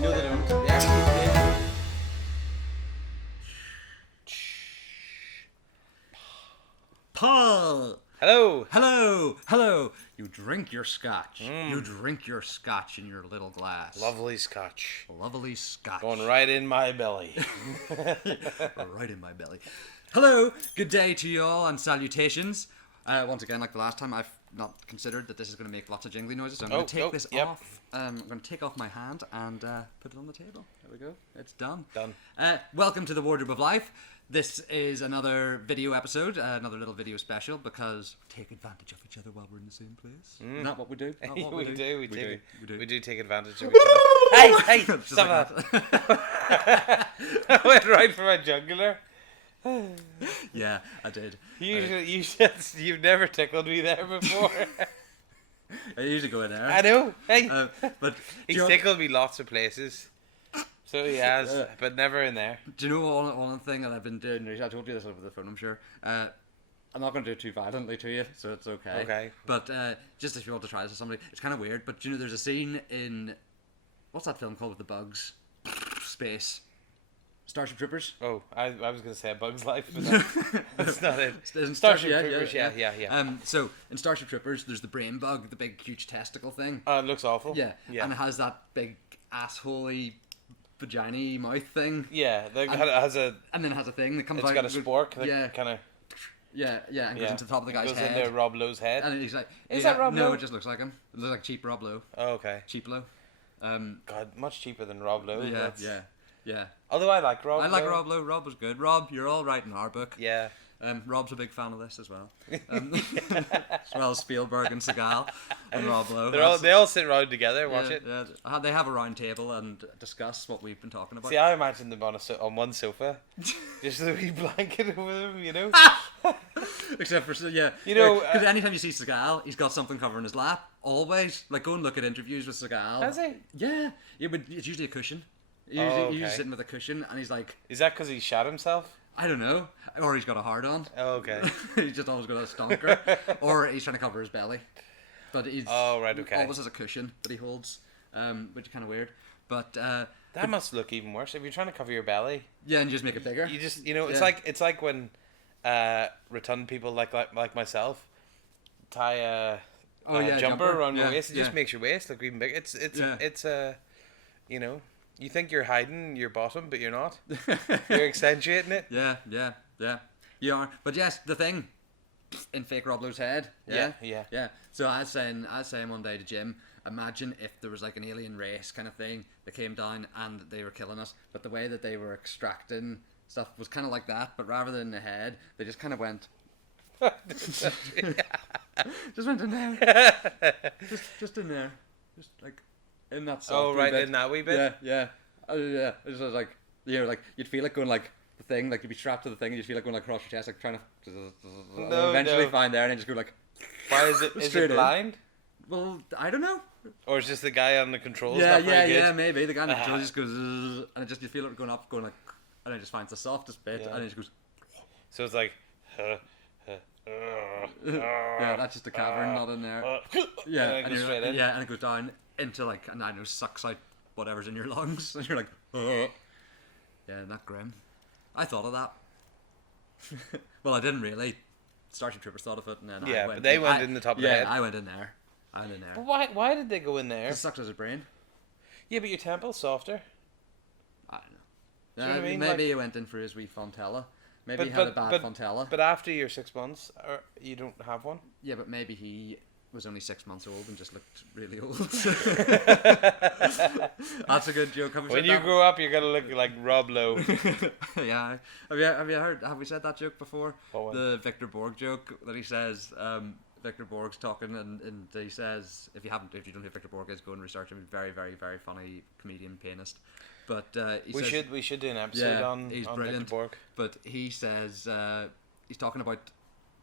No, they don't. They actually did. Paul! Hello. Hello! Hello! You drink your scotch. You drink your scotch in your little glass. Lovely scotch. Lovely scotch. Going right in my belly. Right in my belly. Hello! Good day to you all and salutations. Once again, like the last time, I've not considered that this is going to make lots of jingly noises, so I'm going to take this off. I'm going to take off my hand and put it on the table. There we go. It's done. Done. Welcome to the Wardrobe of Life. This is another video episode, another little video special, because we take advantage of each other while we're in the same place. Isn't that what we do? Not what we do. We We do take advantage of each other. Hey, Just stop like that. I went right for my jugular. Yeah, I did. You've never tickled me there before. I usually go in there. I know. Hey, But he's tickled me lots of places. So he has, but never in there. do you know one thing that I've been doing? I told you this over the phone, I'm sure. I'm not going to do it too violently to you, so it's okay. Okay. But just if you want to try this with somebody, it's kind of weird. But you know, there's a scene in what's that film called with the bugs? Space. Starship Troopers. Oh, I was going to say A Bug's Life, but no, that's not it. Isn't Starship Troopers, yeah. So in Starship Troopers, there's the brain bug, the big huge testicle thing. It looks awful. Yeah, and it has that big assholey vagina mouth thing. Yeah, it has a. And then it has a thing that comes It's out. got a spork that Yeah. kind of and goes into the top of the guy's goes head. into Rob Lowe's head. And he's like, Is that Rob No, Lowe? it just looks like him. It looks like cheap Rob Lowe. Oh, okay. Cheap Lowe. God, much cheaper than Rob Lowe. Yeah. Although I like Rob. I like Lowe. Rob Lowe. Rob was good. Rob, you're all right in our book. Yeah. Rob's a big fan of this as well. As well as Spielberg and Seagal and Rob Lowe. They all sit around together, watch it. Yeah. They have a round table and discuss what we've been talking about. See, I imagine them on one sofa, just a wee blanket over them, you know. Except for You know, because anytime you see Seagal, he's got something covering his lap. Always, like go and look at interviews with Seagal. Has he? Yeah, but it's usually a cushion. He's usually sitting with a cushion, and he's like, Is that because he shot himself? I don't know, or he's got a hard on. Oh, okay. He's just always got a stonker, or he's trying to cover his belly. But he's right, okay. always has a cushion that he holds, which is kind of weird. But That must look even worse if you're trying to cover your belly. yeah, and you just make it bigger. You just, it's Yeah. it's like when rotund people like myself tie a jumper around your waist. It just makes your waist look even bigger. It's you think you're hiding your bottom, but you're not. You're accentuating it. Yeah. You are. But yes, the thing in fake Rob Lowe's head. Yeah. So I was saying one day to Jim, imagine if there was like an alien race kind of thing that came down and they were killing us, but the way that they were extracting stuff was kind of like that, but rather than the head, they just kind of went. Just went in there. just in there. Just like in that soft Oh, right, wee bit. in that wee bit? Yeah. Yeah. It was like, like you'd feel like going like the thing, like you'd be strapped to the thing and you'd feel like going like across your chest, like trying to eventually find there and then just go like. Why is it? Is Straight it in. blind? Well, I don't know. Or is just the guy on the controls? Yeah, not very good? maybe the guy in the control just goes and it just you feel it going up, going like, and it just finds the softest bit and it just goes. So it's like. Yeah, that's just a cavern, not in there. Yeah, and it goes straight in. Yeah, and it goes down into like, and I know sucks out whatever's in your lungs, and you're like, yeah, not grim. I thought of that. Well, I didn't really. Starship Troopers thought of it, and then I went. But they went in the top of the head. Yeah, I went in there. But why did they go in there? It sucked out his brain. Yeah, but your temple's softer. I don't know. Do you know what I mean? Maybe Like- he went in for his wee Fontella. Maybe he had a bad Fontella. But after your 6 months, you don't have one. Yeah, but maybe he was only 6 months old and just looked really old. That's a good joke. When you grow up, you're gonna look like Rob Lowe. Yeah. Have you heard? Have we said that joke before? What one? The Victor Borg joke that he says. Victor Borg's talking and he says, if you don't know who Victor Borg is, go and research him. He's very, very, very funny comedian, pianist. But we should do an episode on brilliant. Victor Borg. But he says he's talking about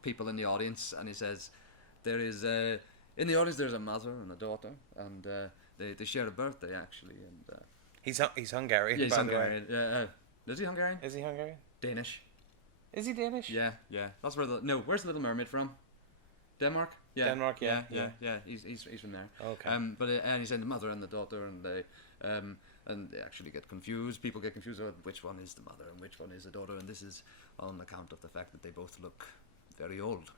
people in the audience, and he says there is in the audience there's a mother and a daughter, and they share a birthday actually, and He's Hungarian. yeah, he's by the way. Hungarian. Is he Hungarian? Is he Hungarian? Danish. Is he Danish? Yeah. That's where where's the Little Mermaid from? Denmark. Yeah. Denmark. Yeah. He's from there. Okay. But and he's in the mother and the daughter, and they actually get confused. People get confused about which one is the mother and which one is the daughter, and this is on account of the fact that they both look very old.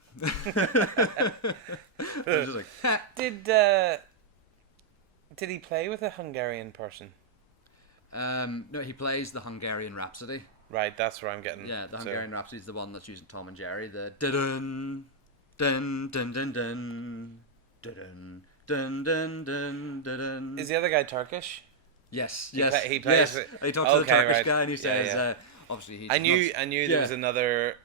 Just like, did he play with a Hungarian person? No, he plays the Hungarian Rhapsody. Right, that's where I'm getting. Yeah, the Hungarian Rhapsody is the one that's using Tom and Jerry. The dun dun dun dun dun dun dun dun dun dun. Is the other guy Turkish? Yes. He plays. Yes. He talks to the Turkish right. guy, and he says, obviously he's. I knew there was another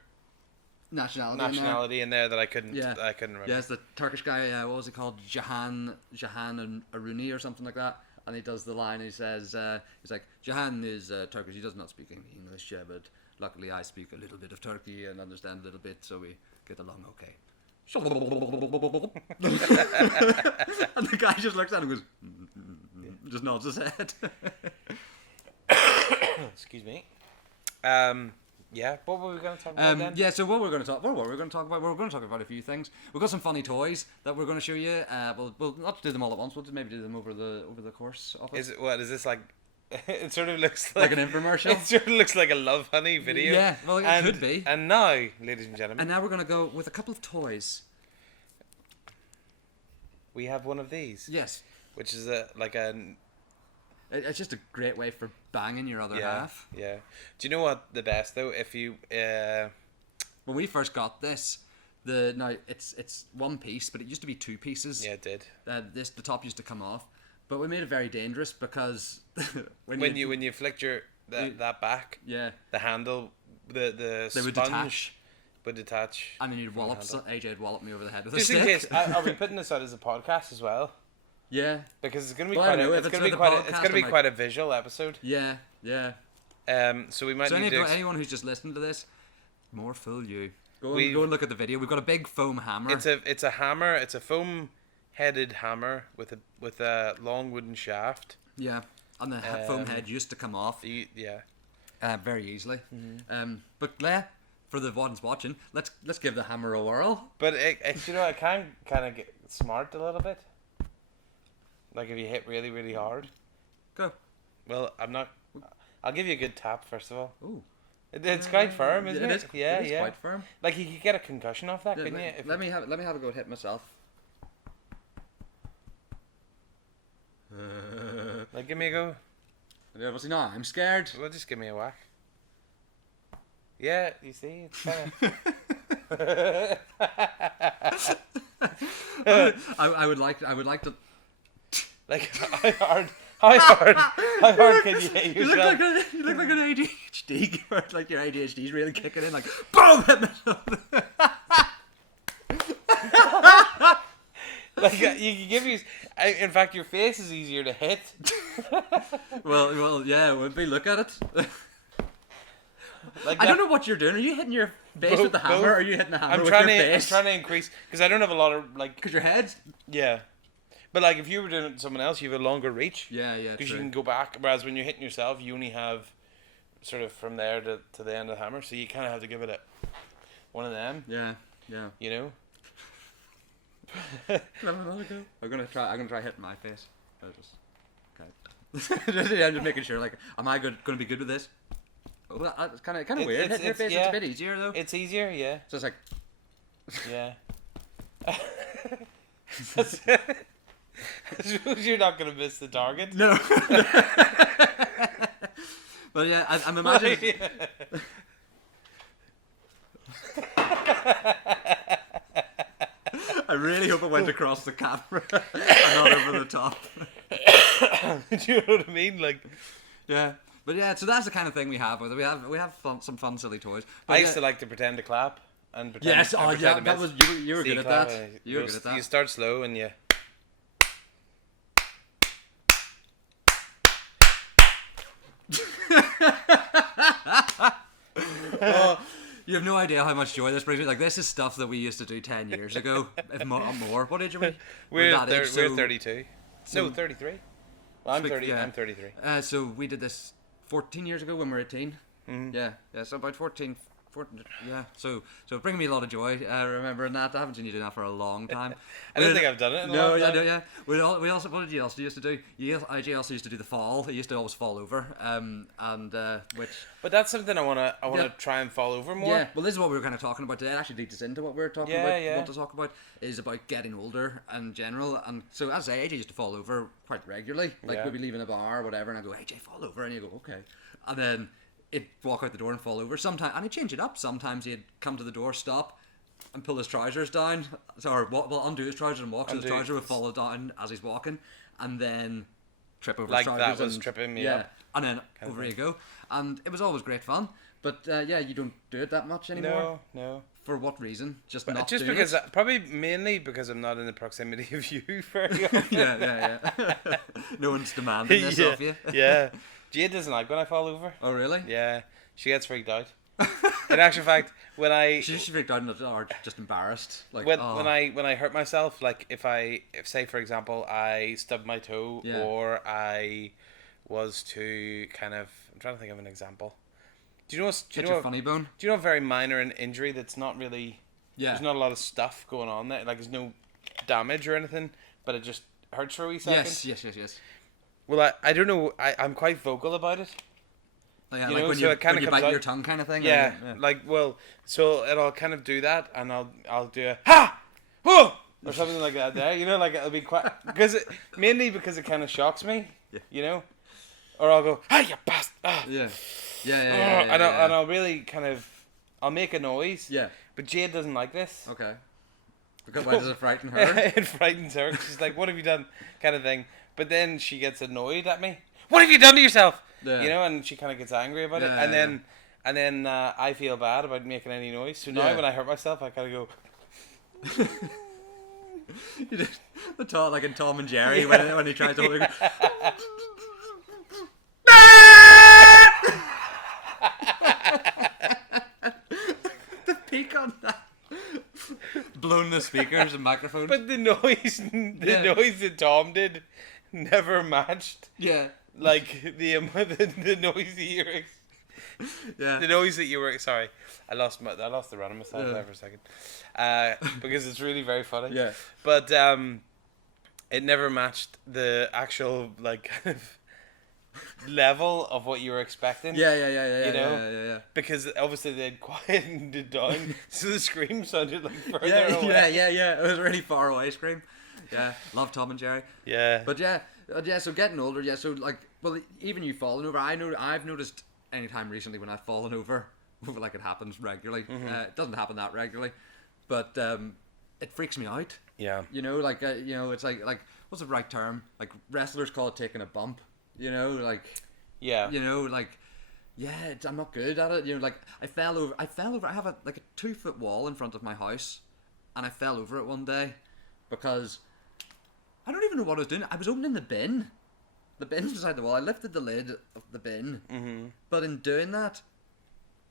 nationality in there that I couldn't remember. Yes, the Turkish guy. What was he called? Jahan Aruni or something like that. And he does the line. He says, he's like, Jahan is Turkish. He does not speak English, but luckily I speak a little bit of Turkey and understand a little bit, so we get along okay. And the guy just looks at him and goes, just nods his head. Excuse me. Yeah, what were we going to talk about then? Yeah, so what we're going to talk about, we're going to talk about a few things. We've got some funny toys that we're going to show you. We'll not do them all at once. We'll maybe do them over the course of it. Is this like? It sort of looks like an infomercial. It sort of looks like a Love Honey video. Yeah, well, it could be. And now, ladies and gentlemen, and now we're going to go with a couple of toys. We have one of these. Yes. Which is It's just a great way for banging your other half. Yeah. Do you know what the best though? If you when we first got this, now it's one piece, but it used to be two pieces. Yeah, it did. The top used to come off, but we made it very dangerous because when you flicked that back, the handle, the sponge would detach, and then you'd wallop. AJ'd wallop me over the head with just a stick. Just in case, are we putting this out as a podcast as well? Yeah, because it's gonna be quite a visual episode. Yeah. So we might need anyone who's just listening to this, more fool you. Go and look at the video. We've got a big foam hammer. It's a hammer. It's a foam-headed hammer with a long wooden shaft. Yeah, and the foam head used to come off. Very easily. Mm-hmm. But Claire, for the ones watching, let's give the hammer a whirl. But it can kind of get smart a little bit. Like if you hit really, really hard. Go. Well, I'll give you a good tap first of all. Ooh. It's quite firm, isn't it? It is quite firm. Like you could get a concussion off that, couldn't you? Let me have a go at hit myself. Like give me a go. Yeah, well, see, no, I'm scared. Well, just give me a whack. Yeah, you see, it's kind of. I would like to. Like how hard can you hit yourself? You look like an ADHD. Like your ADHD is really kicking in. Like boom, hit myself. Like you can give you. In fact, your face is easier to hit. well, yeah. Would we look at it? I don't know what you're doing. Are you hitting your face with the hammer, or are you hitting the hammer with your face? I'm trying to increase because I don't have a lot of like. Because your head. Yeah. But like if you were doing it to someone else, you have a longer reach. Yeah. Because you can go back, whereas when you're hitting yourself, you only have sort of from there to the end of the hammer, so you kind of have to give it one of them. Yeah. You know. I'm gonna try hitting my face. Okay. I'm just making sure. Like, am I gonna be good with this? Oh, it's kind of weird. Hitting your face, it's a bit easier though. It's easier, yeah. So it's like. Yeah. I suppose you're not gonna miss the target. No. But yeah, I'm imagining. I really hope it went across the camera and not over the top. Do you know what I mean? Like, yeah. But yeah, so that's the kind of thing we have. We have some fun, silly toys. But I used to like to pretend to clap and pretend. Yes, that was you were good at that. You were good at that. You start slow and you. You have no idea how much joy this brings me. Like, this is stuff that we used to do 10 years ago, if more. What age are we? We're 32. No, 33. Well, I'm 30. Yeah. I'm 33. So we did this 14 years ago when we were 18. Mm-hmm. Yeah. So about 14, Yeah, so bringing me a lot of joy remembering that. I haven't seen you do that for a long time. I don't think I've done it in a long time. Yeah. We also, what did you also used to do? I also used to do the fall. He used to always fall over, which. But that's something I wanna try and fall over more. Yeah, well, this is what we were kind of talking about today. It actually leads us into what we were talking about. What to talk about is about getting older in general. And so, as I say, AJ used to fall over quite regularly. Like we'd be leaving a bar or whatever, and I go, AJ, fall over, and you go, okay, and then. He'd walk out the door and fall over. Sometimes, and he'd change it up. Sometimes he'd come to the door, stop, and pull his trousers down. Undo his trousers and walk. So his trousers would fall down as he's walking, and then trip over his trousers. Like that was tripping me up. And then over you go. And it was always great fun. But you don't do it that much anymore. No. For what reason? Just because probably mainly because I'm not in the proximity of you very often. yeah. No one's demanding this of you. Yeah. Jade doesn't like when I fall over. Oh, really? Yeah. She gets freaked out. In actual fact, when I... She's freaked out or just embarrassed. Like, when I hurt myself, like if say for example, I stubbed my toe or I was to kind of... I'm trying to think of an example. Do you know your funny bone? Do you know a very minor injury that's not really... Yeah. There's not a lot of stuff going on there. Like there's no damage or anything, but it just hurts for a wee second. Yes. Well, I don't know. I'm quite vocal about it. Yeah, like when you bite your tongue kind of thing? Yeah, so it'll kind of do that, and I'll do a ha! Oh! Or something like that there. You know, like it'll be quite... mainly because it kind of shocks me, you know? Or I'll go, hey, you bastard! Ah. Yeah. And I'll really kind of... I'll make a noise. Yeah. But Jade doesn't like this. Okay. Because why does it frighten her? It frightens her. She's like, what have you done? Kind of thing. But then she gets annoyed at me. What have you done to yourself? Yeah. You know, and she kind of gets angry about it. And then I feel bad about making any noise. So now when I hurt myself, I kind of go... You did the talk like in Tom and Jerry when he tries to hold it. The peak on that. Blown the speakers and microphones. But the noise that Tom did never matched. Yeah. Like the noise that you were. Yeah. The noise that you were. Sorry, I lost the run of myself there for a second. Because it's really very funny. Yeah. But it never matched the actual like level of what you were expecting. Yeah. You know? Yeah. Because obviously they'd quietened it down, so the scream sounded like further away. Yeah. It was a really far away scream. Yeah, love Tom and Jerry. Yeah. But so getting older, so like, well, even you falling over, I've noticed anytime recently when I've fallen over, like it happens regularly. It doesn't happen that regularly, but it freaks me out. Yeah. You know, like it's like what's the right term? Like wrestlers call it taking a bump. You know, like. Yeah. You know, like. Yeah, I'm not good at it. You know, like I fell over. I have a 2-foot wall in front of my house, and I fell over it one day because I don't even know what I was doing. I was opening the bin. The bin's beside the wall. I lifted the lid of the bin, but in doing that,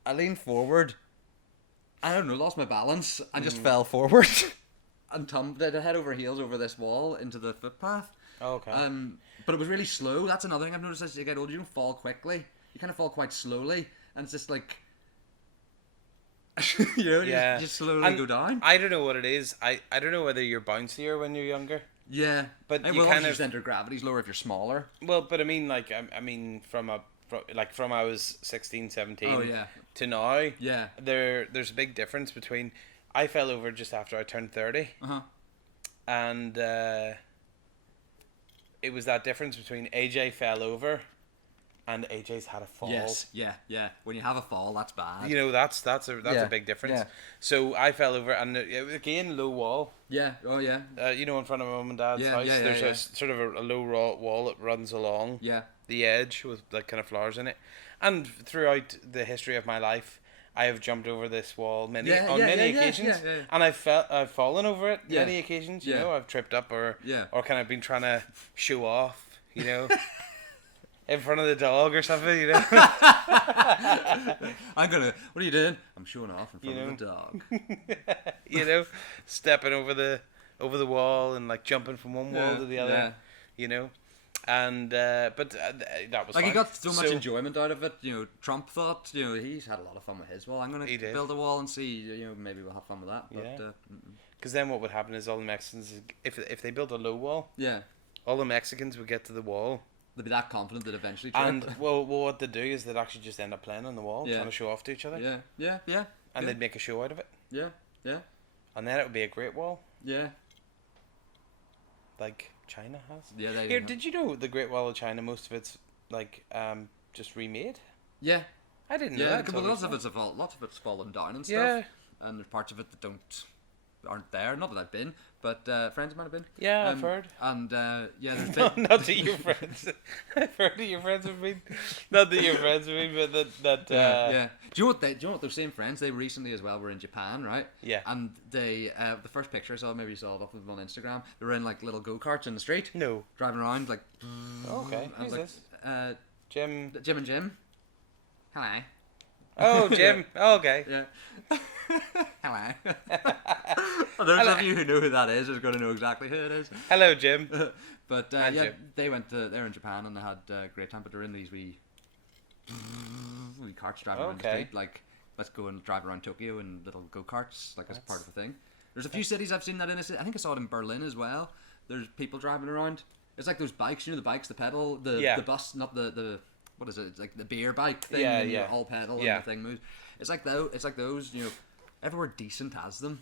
I leaned forward. I don't know, lost my balance and just fell forward and tumbled head over heels over this wall into the footpath. Oh, okay. But it was really slow. That's another thing I've noticed as you get older. You don't fall quickly. You kind of fall quite slowly, and it's just like, you know, you just slowly go down. I don't know what it is. I don't know whether you're bouncier when you're younger. Yeah, but you kind of center gravity's lower if you're smaller. Well, but I mean, like, from I was 16, 17 to now. Yeah, there's a big difference between. I fell over just after I turned 30. And it was that difference between AJ fell over and AJ's had a fall. Yes, yeah. When you have a fall, that's bad. You know, that's a big difference. Yeah. So I fell over, and again, low wall. Yeah. Oh yeah. You know, in front of my mum and dad's house, there's a sort of a low wall that runs along. The edge with like kind of flowers in it, and throughout the history of my life, I have jumped over this wall on many occasions, and I've fallen over it many occasions. You know, I've tripped up or kind of been trying to show off. You know. In front of the dog or something, you know. What are you doing? I'm showing off in front of the dog. You know, stepping over the wall and like jumping from one wall to the other. You know, And but that was like fine. He got so much enjoyment out of it. Trump thought he's had a lot of fun with his wall. I'm gonna build a wall and see. Maybe we'll have fun with that. But, because then what would happen is all the Mexicans, if they built a low wall, all the Mexicans would get to the wall. They'd be that confident that eventually. And what they do is they'd actually just end up playing on the wall, trying to show off to each other. Yeah. And they'd make a show out of it. Yeah. And then it would be a great wall. Yeah. Like China has. Yeah, they Here, did you know the Great Wall of China? Most of it's like just remade. Yeah. I didn't know that. But lots of it's fallen down and stuff. Yeah. And there's parts of it that aren't there. Not that I've been, but friends might have been. Yeah, I've heard. And there's been... not that your friends. I've heard that your friends have been. Not that your friends have been, but that. Yeah. Do you know what? Those same friends, they recently as well were in Japan, right? Yeah. And they the first picture I saw, maybe you saw it off of them on Instagram. They were in like little go-karts in the street. No. Driving around like. Okay. Who's like, this? Jim and Jim. Hello. Oh, Jim. Oh, okay. Yeah. Hello. Those of you who know who that is going to know exactly who it is. Hello, Jim. But Jim. They're in Japan and they had a great time. But they're in these wee carts driving around the street. Like, let's go and drive around Tokyo in little go karts, like as part of a thing. There's a few cities I've seen that in. I think I saw it in Berlin as well. There's people driving around. It's like those bikes, the bikes, the pedal, the bus, not the what is it? It's like the beer bike thing. And you all pedal and the thing moves. It's like those. Everywhere decent has them.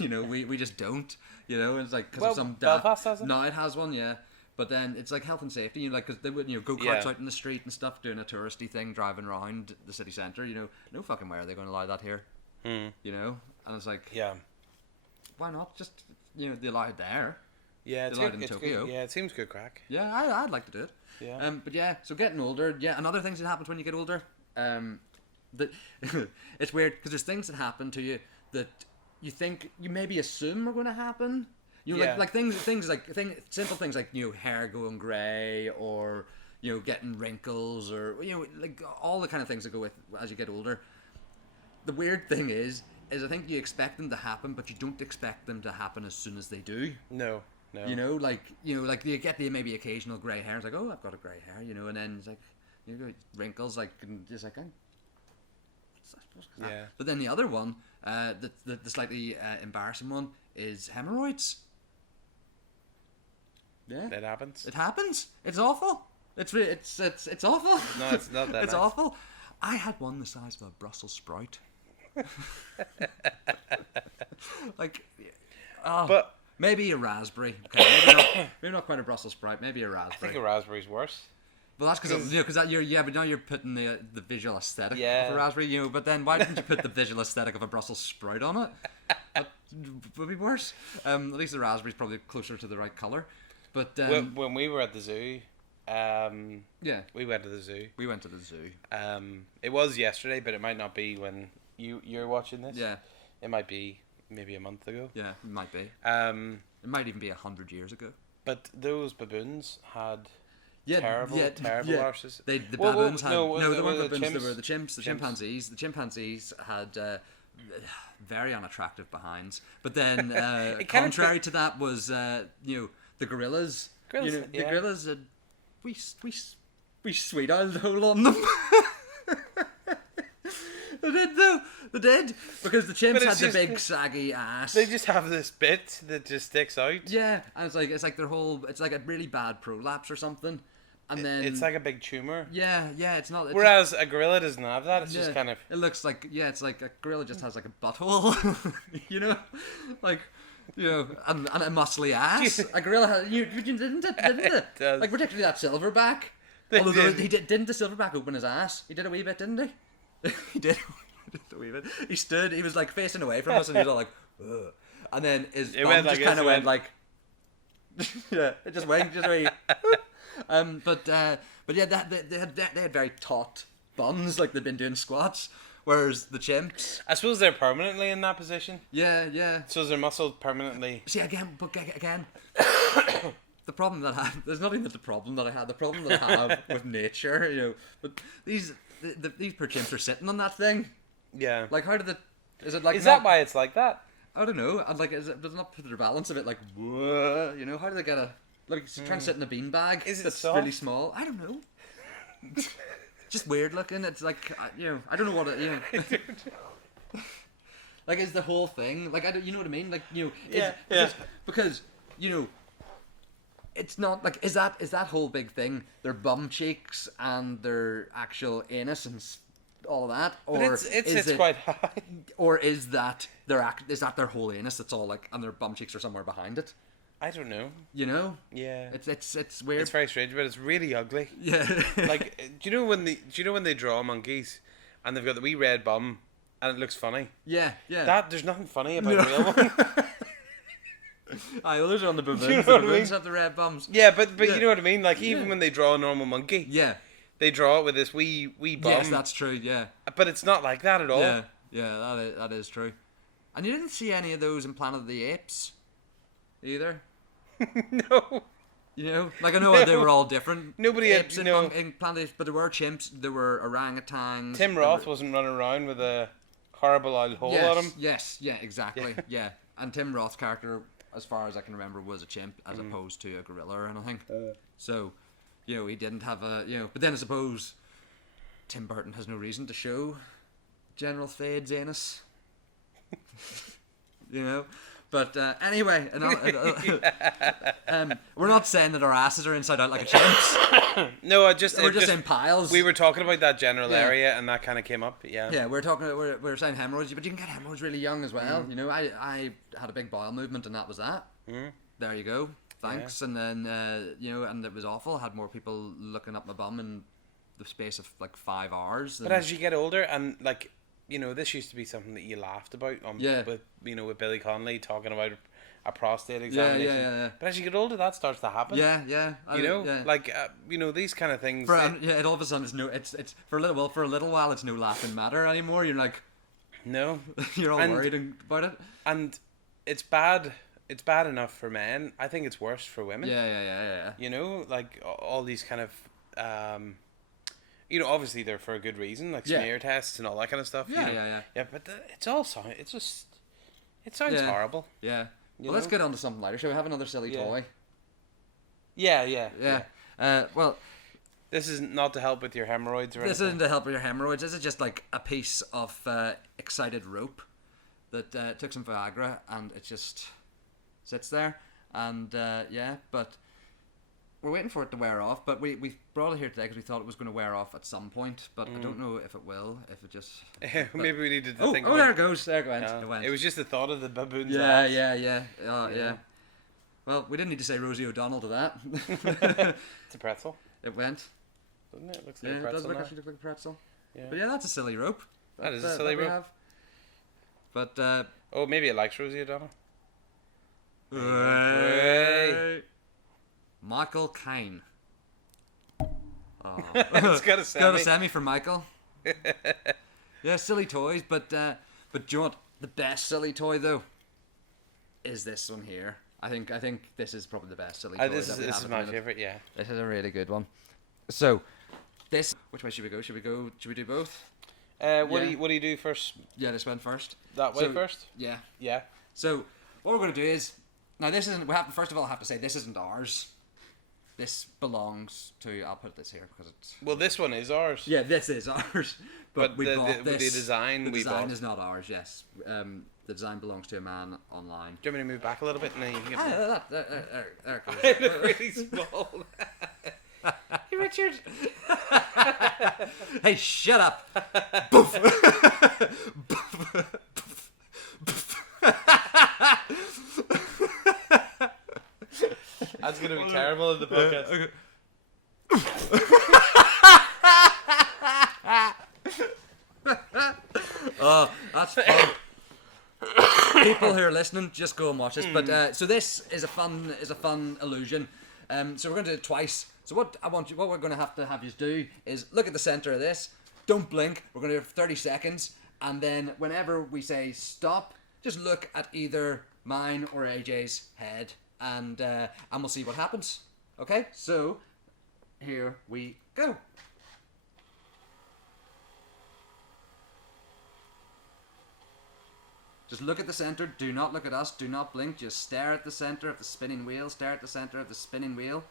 We just don't. It's like because of some. Belfast has it. No, it has one. Yeah. But then it's like health and safety, like because they would go karts out in the street and stuff, doing a touristy thing, driving around the city centre. No fucking way are they going to allow that here. And it's like, why not? Just they allow it there. Yeah, it's good. In Tokyo. Good. Yeah, it seems good crack. Yeah, I'd like to do it. Yeah. But so getting older. Yeah, and other things that happens when you get older. That it's weird because there's things that happen to you that you think you maybe assume are going to happen. Like simple things like hair going grey or getting wrinkles or like all the kind of things that go with as you get older. The weird thing is I think you expect them to happen, but you don't expect them to happen as soon as they do. No. Like you get the maybe occasional grey hair. It's like, oh, I've got a grey hair, and then it's like wrinkles, like and just like. Yeah. But then the other one, the slightly embarrassing one, is hemorrhoids. Yeah. It happens. It happens. It's awful. It's awful. No, it's not that. It's nice. awful. I had one the size of a Brussels sprout. But maybe a raspberry. Okay, maybe not quite a Brussels sprout. Maybe a raspberry. I think a raspberry's worse. Well, that's because but now you're putting the visual aesthetic of a raspberry, But then why didn't you put the visual aesthetic of a Brussels sprout on it? That would be worse. At least the raspberry's probably closer to the right color. But when we were at the zoo, we went to the zoo. We went to the zoo. It was yesterday, but it might not be when you're watching this. Yeah, it might be maybe a month ago. Yeah, it might be. It might even be 100 years ago. But those baboons had. Terrible arses. The baboons had... No, they weren't baboons, they were the chimps. The chimpanzees. The chimpanzees had very unattractive behinds. But then, contrary to that was, the gorillas. The gorillas had... We sweet old hole on them. They did, though. They did. Because the chimps had the big, saggy ass. They just have this bit that just sticks out. Yeah, and it's like their whole... It's like a really bad prolapse or something. And then it's like a big tumor. Yeah, it's not. Whereas a gorilla doesn't have that. It's just kind of. It looks like it's like a gorilla just has like a butthole, like and a muscly ass. A gorilla has didn't it? Does. Like particularly that silverback. Although didn't the silverback open his ass? He did a wee bit, didn't he? He did a wee bit. He stood. He was like facing away from us, and he was all like, ugh. And then his bum just kind of went like. Yeah, it just went just wee. But yeah, they had very taut buns, like they'd been doing squats, whereas the chimps. I suppose they're permanently in that position. Yeah. So their muscles permanently. See again, the problem that I have, there's not even the problem that I had. The problem that I have with nature, But these poor chimps are sitting on that thing. Yeah. Like, how did it? Is it like? Is that why it's like that? I don't know. And like, does it not put their balance a bit like? Whoa, how do they get a? Like he's trying to sit in a beanbag. Is it that's soft? really small? I don't know. Just weird looking. It's like I don't know what it. Like is the whole thing like you know what I mean? Like because it's not like is that whole big thing their bum cheeks and their actual anus and all of that, or but it's quite high, or is that their whole anus that's all like and their bum cheeks are somewhere behind it? I don't know. You know? Yeah. It's weird. It's very strange, but it's really ugly. Yeah. Like, do you know when they draw monkeys and they've got the wee red bum and it looks funny? Yeah. There's nothing funny about a real one. Aye, well, those are on the baboons. You know The what I baboons mean? have the red bums. Yeah, but you know what I mean? Like, even when they draw a normal monkey, Yeah. they draw it with this wee bum. Yes, that's true. Yeah. But it's not like that at all. Yeah. That is true. And you didn't see any of those in Planet of the Apes, either. No. You know, like I know they were all different. Nobody had, apes in Planet of the Apes, but there were chimps, there were orangutans. Tim Roth wasn't running around with a horrible old hole on him. Yes, exactly. Yeah. And Tim Roth's character, as far as I can remember, was a chimp as opposed to a gorilla or anything. So, he didn't have but then I suppose Tim Burton has no reason to show General Fade's anus. But anyway, we're not saying that our asses are inside out like a chimp's. No, we're just in piles. We were talking about that general area, and that kind of came up. Yeah. Yeah, we're saying hemorrhoids, but you can get hemorrhoids really young as well. I had a big bowel movement, and that was that. There you go. Thanks. Yeah. And then and it was awful. I had more people looking up my bum in the space of like 5 hours. But as you get older, and like. This used to be something that you laughed about with Billy Connolly talking about a prostate examination. Yeah. But as you get older, that starts to happen. Yeah. These kind of things. It all of a sudden it's for a little while it's no laughing matter anymore. You're like, no, you're all worried about it. And it's bad. It's bad enough for men. I think it's worse for women. Yeah. Like all these kind of. Obviously they're for a good reason, like smear tests and all that kind of stuff. Yeah. Yeah, but it sounds horrible. Yeah. Well, let's get on to something lighter. Shall we have another silly toy? Yeah. Well, this is not to help with your hemorrhoids or anything. This isn't to help with your hemorrhoids. This is just like a piece of excited rope that took some Viagra and it just sits there. And but we're waiting for it to wear off, but we brought it here today because we thought it was going to wear off at some point, but I don't know if it will, if it just... Maybe we needed to think about... Oh, there it goes. There it went. It went. It was just the thought of the baboons. Yeah. Well, we didn't need to say Rosie O'Donnell to that. It's a pretzel. It went. Doesn't it? It looks like a pretzel. It does actually look like a pretzel. Yeah. But yeah, that's a silly rope. That is a silly rope. Have. But... maybe it likes Rosie O'Donnell. Hey. Michael Caine. Oh. It's got a semi. Got a semi for Michael. Yeah, silly toys, but do you know what? The best silly toy though is this one here. I think this is probably the best silly toy. This is my favorite. Yeah, this is a really good one. So, which way should we go? Should we do both? What do you do first? Yeah, this one first. That way first. Yeah. Yeah. So what we're going to do is now this isn't. First of all, I have to say this isn't ours. This belongs to... I'll put this here because it's... Well, this one is ours. Yeah, this is ours. But we bought this. The design we bought. The design is not ours, yes. The design belongs to a man online. Do you want me to move back a little bit? And then you can get there it goes. I look really small. Hey, Richard. Hey, shut up. Boof. That's going to be terrible in the podcast. Okay. Oh, that's fun. People who are listening, just go and watch this. But so this is a fun illusion. So we're going to do it twice. So what we're going to have you do is look at the center of this. Don't blink. We're going to do it for 30 seconds, and then whenever we say stop, just look at either mine or AJ's head. And we'll see what happens. Okay, so here we go. Just look at the center. Do not look at us. Do not blink. Just stare at the center of the spinning wheel. Stare at the center of the spinning wheel.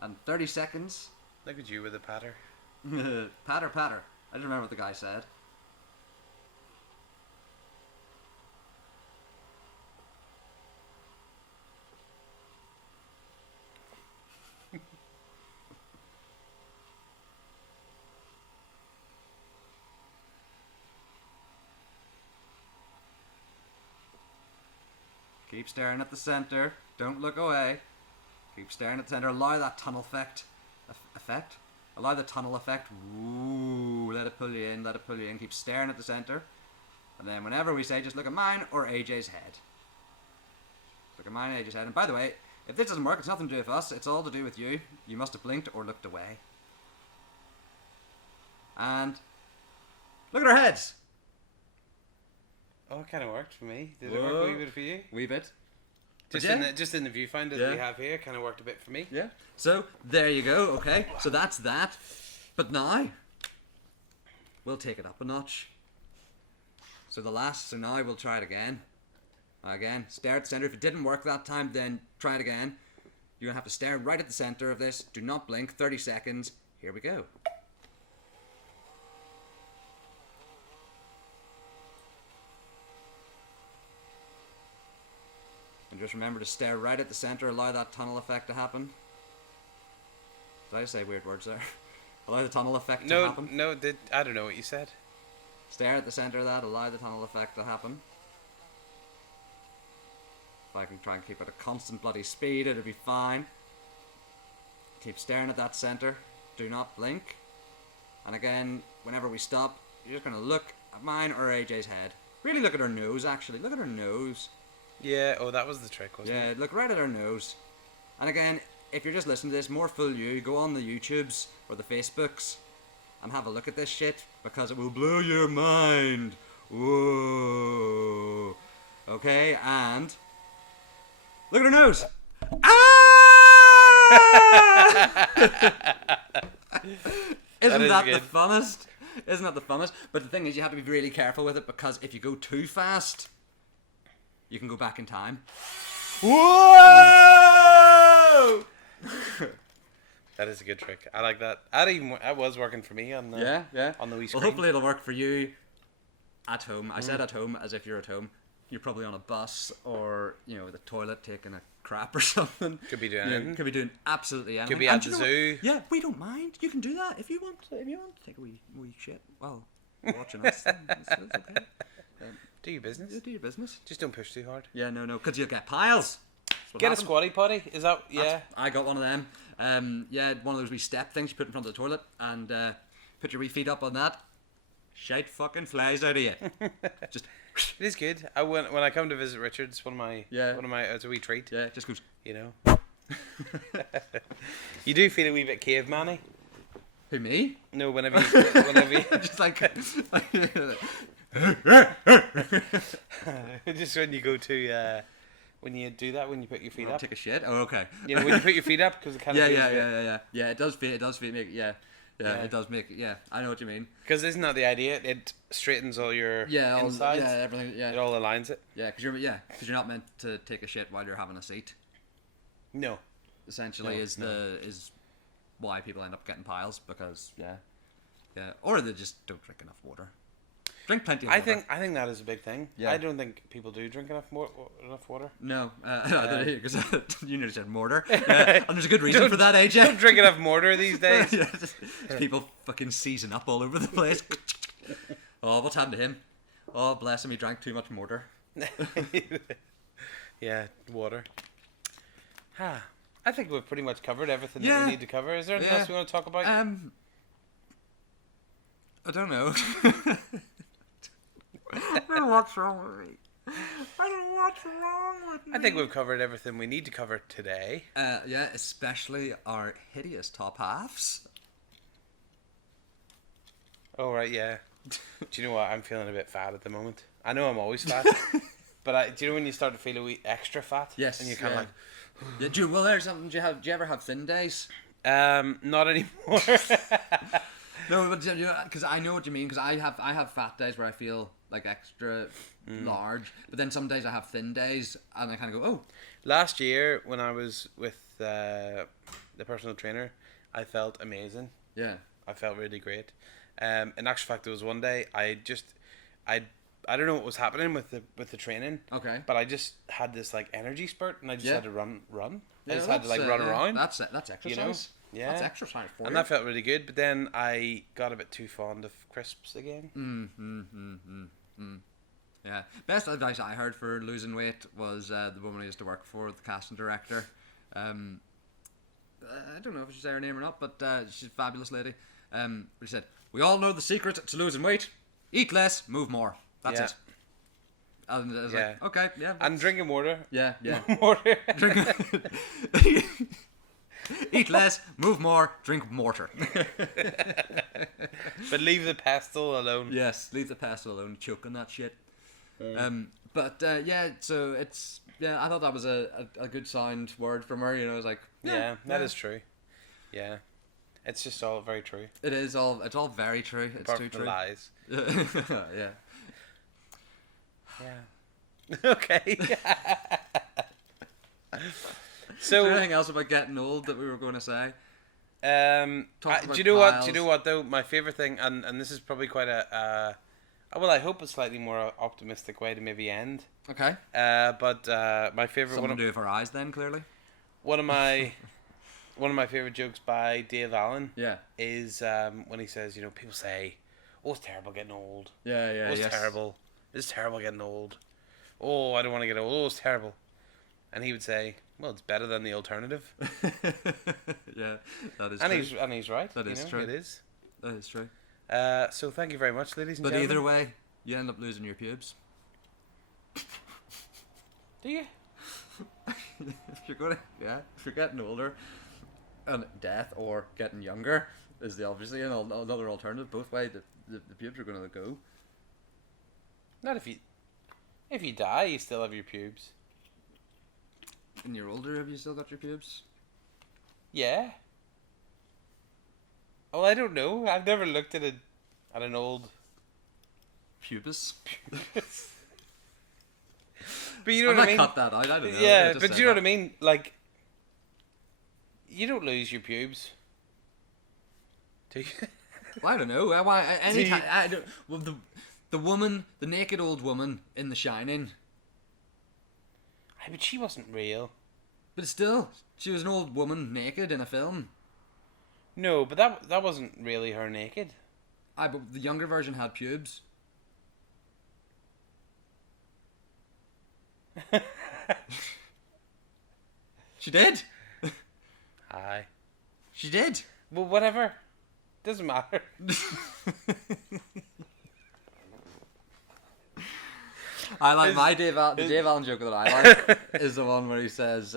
And 30 seconds. Look at you with the patter. Patter, patter. I don't remember what the guy said. Keep staring at the center. Don't look away. Keep staring at the center. Allow that tunnel effect. Allow the tunnel effect. Ooh, let it pull you in. Let it pull you in. Keep staring at the center. And then whenever we say, just look at mine or AJ's head. Look at mine or AJ's head. And by the way, if this doesn't work, it's nothing to do with us. It's all to do with you. You must have blinked or looked away. And look at our heads. Oh, it kind of worked for me. Did it work a wee bit for you? Wee bit. Just in the viewfinder that we have here, kind of worked a bit for me. Yeah. So there you go. Okay. So that's that. But now we'll take it up a notch. So now we'll try it again. Again, stare at the center. If it didn't work that time, then try it again. You're gonna have to stare right at the center of this. Do not blink. 30 seconds. Here we go. And just remember to stare right at the center, allow that tunnel effect to happen. Did I say weird words there? Allow the tunnel effect to happen? No, I don't know what you said. Stare at the center of that, allow the tunnel effect to happen. If I can try and keep it at a constant bloody speed, it'll be fine. Keep staring at that center, do not blink. And again, whenever we stop, you're just going to look at mine or AJ's head. Really look at her nose, actually. Look at her nose. Yeah, that was the trick, wasn't it? Yeah, look right at her nose. And again, if you're just listening to this, more fool you, go on the YouTubes or the Facebooks and have a look at this shit, because it will blow your mind. Whoa. Okay, and look at her nose. Ah! Isn't that the funnest? Isn't that the funnest? But the thing is, you have to be really careful with it, because if you go too fast, you can go back in time. Whoa! That is a good trick. I like that. That was working for me on the on the wee screen. Well, hopefully it'll work for you at home. I said at home as if you're at home. You're probably on a bus or the toilet taking a crap or something. Could be doing anything. Could be doing absolutely anything. Could be at the zoo. Yeah, we don't mind. You can do that if you want. If you want to take a wee shit while watching us, it's okay. Do your business. Do your business. Just don't push too hard. Yeah, no, because you'll get piles. Get a squatty potty. Is that I got one of them. One of those wee step things you put in front of the toilet and put your wee feet up on that. Shite fucking flies out of you. Just. It is good. When I come to visit Richard's, one of my it's a wee treat. Yeah, it just goes. You do feel a wee bit caveman-y. Who, me? No, whenever you just like. Just when you go to when you do that, when you put your feet up. Take a shit. Oh, okay. When you put your feet up, because it kind of yeah. It does feel. It does feel. It does make. Yeah, I know what you mean. Because isn't that the idea? It straightens all your insides. Yeah, everything. Yeah, it all aligns it. Yeah, because you're not meant to take a shit while you're having a seat. No. Essentially, is why people end up getting piles, because or they just don't drink enough water. Drink plenty of water. I think that is a big thing. Yeah. I don't think people do drink enough water. No, because you nearly said mortar. And there's a good reason for that, AJ. Don't drink enough mortar these days. People fucking season up all over the place. Oh, what's happened to him? Oh, bless him, he drank too much mortar. Yeah, water. I think we've pretty much covered everything that we need to cover. Is there anything else we want to talk about? I don't know. I don't know what's wrong with me. I think we've covered everything we need to cover today. Especially our hideous top halves. Oh, right, yeah. Do you know what? I'm feeling a bit fat at the moment. I know I'm always fat. But do you know when you start to feel a wee extra fat? Yes. And you're kind of like... there's something. Do you ever have thin days? Not anymore. No, but because I know what you mean. Because I have fat days where I feel like extra large. But then some days I have thin days, and I kind of go, oh. Last year when I was with the personal trainer, I felt amazing. Yeah. I felt really great. In actual fact, there was one day I don't know what was happening with the training. Okay. But I just had this like energy spurt, and I just had to run. Yeah, I just had to like run around. That's exercise. You know? Yeah. That's exercise for you. And that felt really good. But then I got a bit too fond of crisps again. Yeah. Best advice I heard for losing weight was the woman I used to work for, the casting director. I don't know if I should say her name or not, but she's a fabulous lady. She said, "We all know the secret to losing weight: eat less, move more. That's it." And I was like, okay, yeah. And drinking water. Yeah. Water. Eat less, move more, drink mortar. But leave the pestle alone. Yes, leave the pestle alone. Choke on that shit. So it's I thought that was a good sound word from her. You know, I was like, that is true. Yeah, it's just all very true. It's all very true. It's Apart too from true. The lies. Yeah. Yeah. Okay. So, is there anything else about getting old that we were going to say? do you know what? Do you know what though? My favorite thing, and this is probably quite well, I hope a slightly more optimistic way to maybe end. Okay. But my favorite Something to do with our eyes, then clearly. One of my favorite jokes by Dave Allen. Yeah. Is when he says, you know, people say, "Oh, it's terrible getting old." Yeah. Oh, it's terrible. It's terrible getting old. Oh, I don't want to get old. Oh, it's terrible. And he would say, "Well, it's better than the alternative." Yeah, that is true. And he's right. That is true. It is. That is true. So thank you very much, ladies and gentlemen. But either way, you end up losing your pubes. Do you? If you're getting older, and death or getting younger is obviously another alternative. Both ways, the pubes are going to go. Not if you die, you still have your pubes. And you're older, have you still got your pubes? Yeah. Well, I don't know. I've never looked at an old pubis. But you know what I mean? Cut that out. I don't know. Yeah, but do you know what I mean? Like, you don't lose your pubes. Do you? Well, I don't know. Anytime. I don't. Well, the woman, the naked old woman in The Shining. But she wasn't real. But still, she was an old woman naked in a film. No, but that wasn't really her naked. But the younger version had pubes. She did. Aye. She did. Well, whatever. Doesn't matter. I like the Dave Allen joke that I like is the one where he says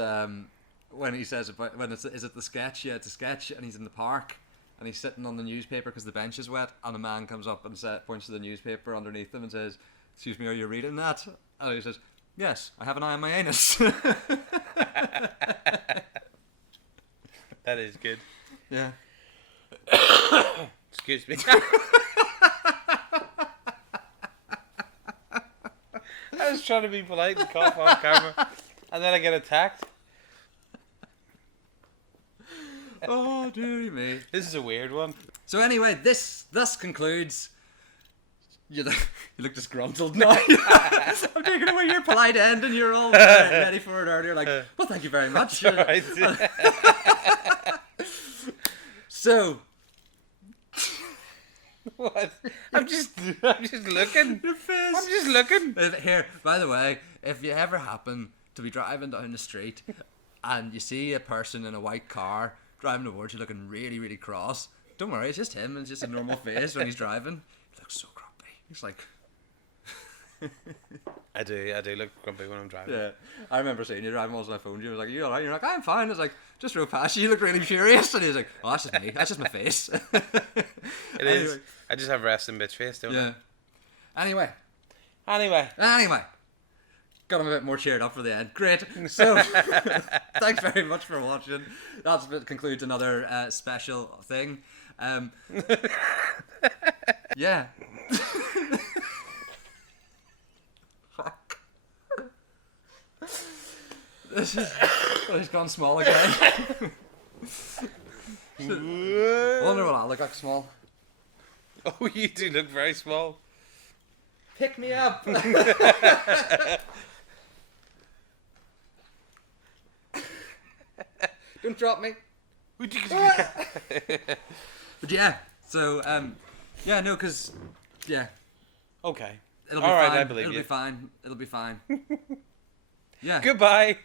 when he says about is it the sketch? Yeah, it's a sketch, and he's in the park and he's sitting on the newspaper because the bench is wet, and a man comes up and points to the newspaper underneath him and says, "Excuse me, are you reading that?" And he says, "Yes, I have an eye on my anus." That is good. Yeah. Excuse me. I was trying to be polite and cough on camera, and then I get attacked. Oh, dearie me. This is a weird one. So anyway, this thus concludes... You look disgruntled now. I'm taking away your polite end and you're all ready for it earlier. Like, well, thank you very much. Right. So... What? I'm just looking. Your face. I'm just looking. Here, by the way, if you ever happen to be driving down the street and you see a person in a white car driving towards you looking really, really cross, don't worry, it's just him. It's just a normal face when he's driving. He looks so grumpy. He's like... I do look grumpy when I'm driving. Yeah, I remember seeing you driving. I phoned you. I was like, "Are you alright?" You're like, "I'm fine." I was like, "Just drove past you. You look really furious." And he was like, "Oh, that's just me. That's just my face." It is. I just have resting bitch face, don't I? Anyway. Got him a bit more cheered up for the end. Great. So, thanks very much for watching. That concludes another special thing. Yeah. He's gone small again. I wonder what I look like small. Oh, you do look very small. Pick me up. Don't drop me. But yeah, so yeah, no, because yeah. Okay. It'll be all fine. Right, I believe It'll you. be fine. It'll be fine. Yeah. Goodbye.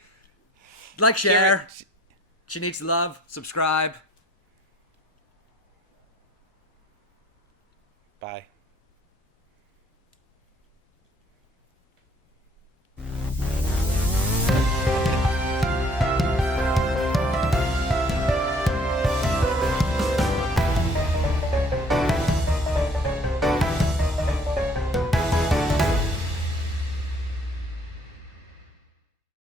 Like, share. She needs love. Subscribe. Bye.